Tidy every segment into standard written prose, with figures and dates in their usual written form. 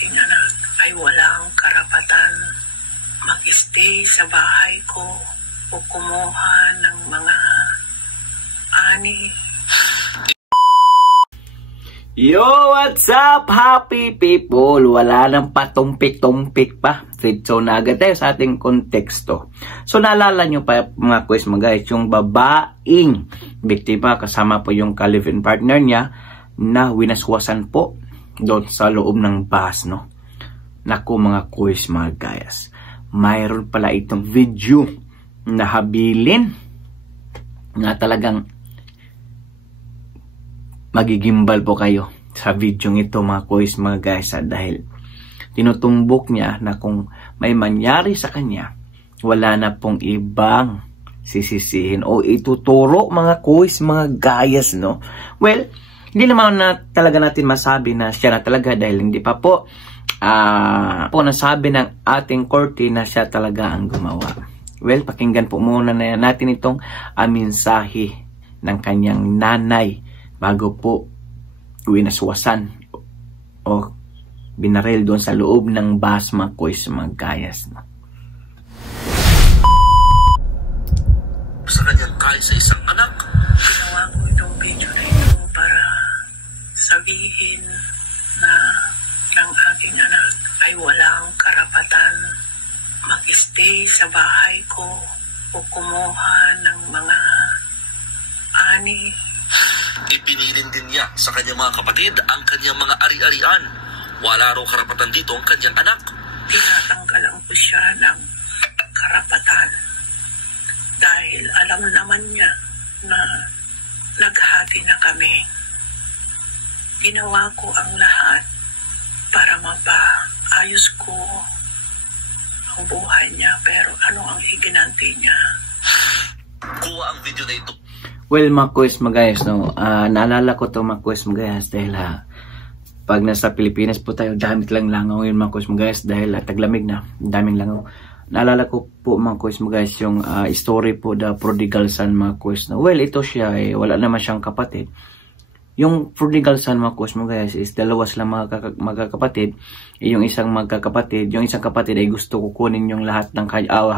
aking anak ay walang karapatan mag-stay sa bahay ko o kumuha ng mga ani. Yo, what's up, happy people? Wala nang patumpik-tumpik pa. So, na agad tayo sa ating konteksto. So, naalala nyo pa mga quiz mga guys, yung babaeng biktima kasama po yung ka-live-in partner niya na winaswasan po doon sa loob ng bus, no? Naku mga quiz mga guys, mayroon pala itong video na habilin na talagang magigimbal po kayo sa video ito mga quiz mga guys, dahil tinutumbok niya na kung may mangyari sa kanya, wala na pong ibang sisisihin o ituturo mga quiz mga guys, no? Well, hindi naman na talaga natin masabi na siya na talaga, dahil hindi pa po nasabi ng ating korte na siya talaga ang gumawa. Well, pakinggan po muna na natin itong mensahe ng kanyang nanay bago po winaswasan o binaril doon sa loob ng bus mga quiz mga gayas, no? Sa kanyang kahit sa isang anak. Ginawa ko itong video na ito para sabihin na ang aking anak ay walang karapatan mag-stay sa bahay ko o kumuha ng mga ani. Ipinilin din niya sa kanyang mga kapatid ang kanyang mga ari-arian. Wala raw karapatan dito ang kanyang anak. Tinatanggalan ko siya ng karapatan dahil alam naman niya na naghati na kami. Ginawa ko ang lahat para mapaayos ko ang buhay niya, pero ano ang iginanti niya? Kuha ang video na ito. Well, mga quiz mga guys, no? Naalala ko to mga quiz mga guys dahil pag nasa Pilipinas po tayo, damit lang langaw yun mga quiz mga guys dahil taglamig na, daming langaw. Naalala ko po mga quiz mga guys yung story po, The Prodigal Son mga quiz. No? Well, ito siya, wala naman siyang kapatid. Yung prodigal son mga quiz mga guys is dalawa silang magkakapatid. Yung isang magkakapatid, yung isang kapatid ay gusto kukunin yung lahat ng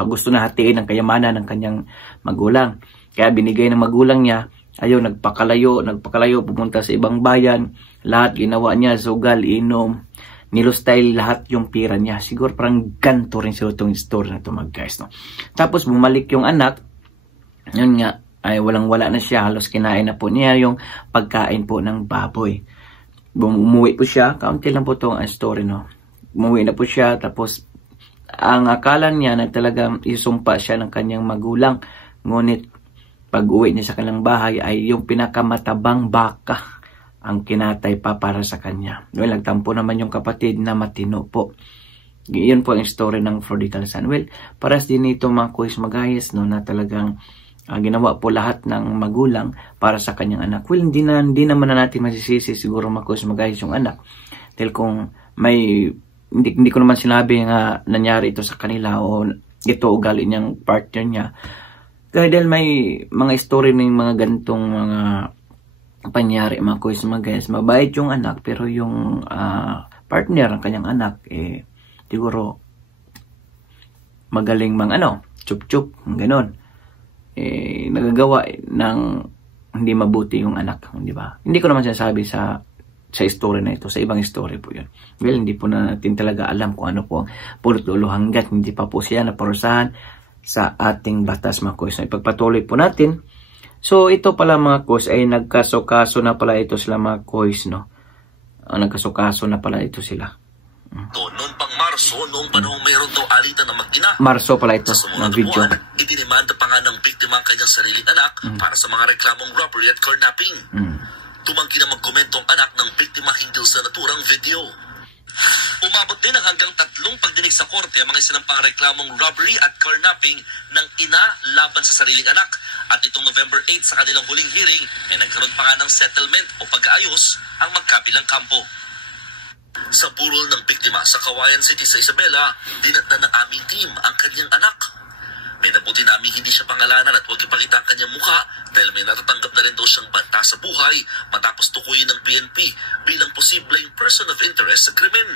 gusto na hatiin ng kayamanan ng kanyang magulang. Kaya binigay ng magulang niya, ayaw, nagpakalayo, pumunta sa ibang bayan, lahat ginawa niya, sugal, inom, nilustay lahat yung pira niya. Siguro parang ganito rin siguro itong story na ito mga guys, no? Tapos bumalik yung anak, yun nga, ay walang-wala na siya, halos kinain na po niya yung pagkain po ng baboy. Umuwi po siya, kaunti lang po itong story, no? Umuwi na po siya, tapos ang akala niya na talagang isumpa siya ng kanyang magulang, ngunit pag uwi niya sa kanilang bahay ay yung pinakamatabang baka ang kinatay pa para sa kanya. Well, nagtampo naman yung kapatid na matino po. Yun po ang story ng prodigal son. Well, paras din ito mga quiz magayas, no, na talagang ginawa po lahat ng magulang para sa kanyang anak. Well, hindi naman na natin masisisi siguro mga quiz magayas yung anak. Dahil kung may, hindi ko naman sinabi nga nangyari ito sa kanila o ito ugali niyang partner niya. Dahil may mga story ng mga ganitong mga pangyari mga quiz mga guys. Mabait yung anak pero yung partner ng kanyang anak siguro magaling chup-chup, ganon. Nagagawa ng hindi mabuti yung anak, di ba? Hindi ko naman sinasabi sa story na ito, sa ibang story po yun. Well, hindi po na natin talaga alam kung ano po ang pulot dulo hanggat hindi pa po siya naparusahan sa ating batas mga quiz. Ipagpatuloy po natin. So ito pala mga quiz ay nagkaso-kaso na pala ito sila mga quiz, no? Nagkaso-kaso na pala ito sila. Noong pang Marso, noong panahong mayroon daw alitan ng mag-ina. Marso pala ito ng video. Idinimanda pa nga ng biktima ang kanyang sariling anak para sa mga reklamong robbery at kidnapping. Tumanggi na magkomento ang anak ng biktima hinggil sa naturang video. Umabot din ang hanggang 3 pagdinig sa korte ang mga sinampang reklamong robbery at kidnapping ng ina laban sa sariling anak. At itong November 8 sa kanilang huling hearing ay nagkaroon pa nga ng settlement o pag-aayos ang magkabilang kampo. Sa burol ng biktima sa Kawayan City sa Isabela, dinatnan ng aming team ang kanyang anak. May nabuti namin hindi siya pangalanan at huwag ipakita ang kanyang mukha dahil may natatanggap na rin daw siyang banta sa buhay matapos tukuyin ng PNP bilang posibleng person of interest sa krimen.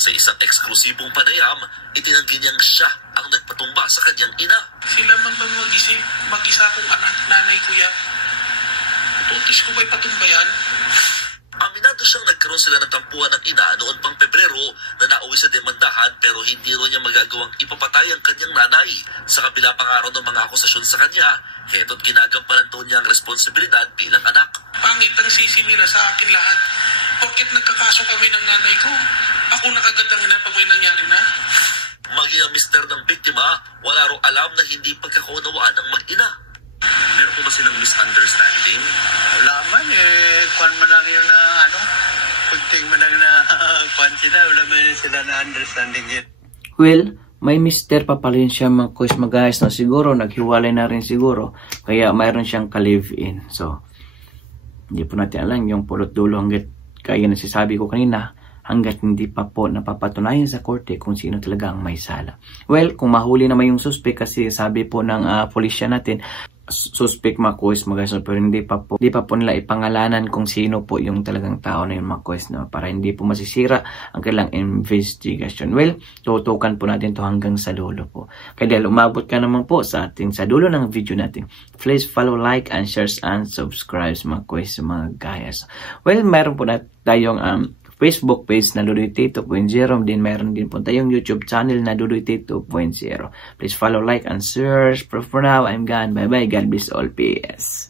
Sa isang eksklusibong panayam, itinanggi niyang siya ang nagpatumba sa kanyang ina. Sila man ba mag-isa akong anak, nanay ko yan? Tutis ko ba'y patumbayan? Aminado siyang nagkaroon sila ng tampuhan ng ina noon pang Pebrero na nauwi sa demandahan pero hindi rin niya magagawang ipapatay ang kanyang nanay. Sa kabila pang araw ng mga akusasyon sa kanya, heto't ginagampanan daw niya ang responsibilidad bilang anak. Pangit ang sisi nila sa akin lahat. Porket nagkakaso kami ng nanay ko, ako nakagandang na pag may nangyari na. Maging ang mister ng biktima, wala ro alam na hindi pagkakaunawaan ng mag-ina. Meron po ba silang misunderstanding? Wala man kwan man lang yun na pagting man lang na kwan sila, wala man sila na understanding yun. Well, may mister pa pala yun siya mga kuys mga guys, na siguro naghiwalay na rin siguro, kaya mayroon siyang ka-live-in. So, hindi po natin alam yung pulot dulo hanggat kaya nasisabi ko kanina, hanggat hindi pa po napapatunayan sa korte kung sino talaga ang may sala. Well, kung mahuli naman yung suspect, kasi sabi po ng pulisya natin, suspect mga kuys mga guys, pero hindi pa po nila ipangalanan kung sino po yung talagang tao na yun mga kuys, no? Para hindi po masisira ang kailang investigation. Well, tutukan po natin to hanggang sa dulo po. Kaya dahil umabot ka naman po sa sa dulo ng video natin, please follow, like, and share and subscribe mga kuys mga guys. Well, meron po na tayong Facebook page na Dudoy T 2.0. Din meron din po tayong YouTube channel na Dudoy T 2.0. Please follow, like, and share. For now, I'm gone. Bye-bye. God bless all. Peace.